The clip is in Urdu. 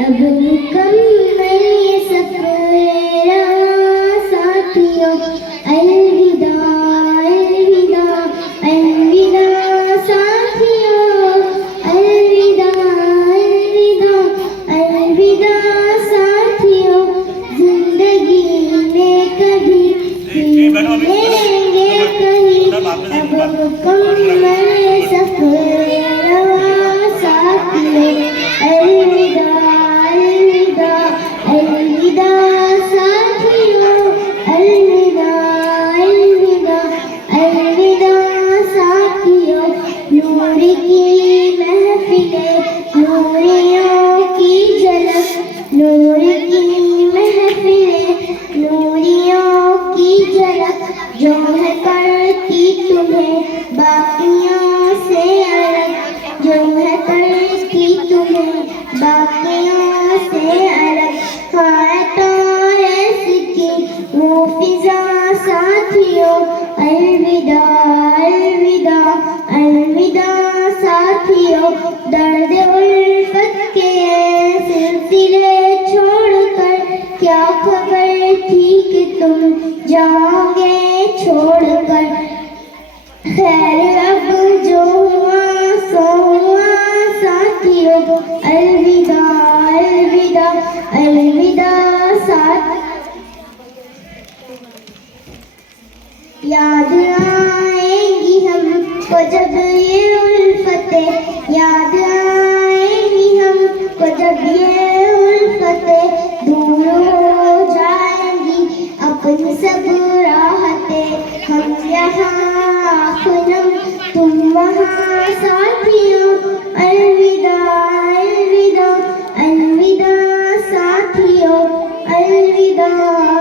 اب مکمل یہ سفر رہا ساتھیوں، الوداع الوداع الوداع ساتھیوں، الوداع الوداع الوداع ساتھیوں، زندگی میں کبھی ملیں گے کہیں، اب مکمل یہ سفر رہا ساتھیوں، الوداع الوداع الوداع ساتھیوں، الوداع الوداع الوداع ساتھیوں، نور کی محفلیں نوریوں کی جھلک، نور کی محفلیں نوریوں کی جھلک، جو ہے کرتی تمہیں باقیوں سے الگ، جو ہے کرتی تمہیں باقیوں سے الگ، ہے تارس کی وہ فضا ساتھیوں، الوداع الوداع الوداع ساتھیوں، درد الفت کے سلسلے چھوڑ کر کیا خبر تھی کہ تم جاؤ گے چھوڑ کر، خیر اب جو ہوا سو ہوا ساتھیوں، الوداع الوداع الوداع ساتھ، یاد آئیں گی ہم کو جب یہ الفتیں، یاد آئیں گی ہم کو جب یہ الفتیں، دور ہو جائیں گی اپنی سب راحتیں، ہم یہاں خنم تم وہاں ساتھیوں، الوداع الوداع الوداع ساتھیوں، الوداع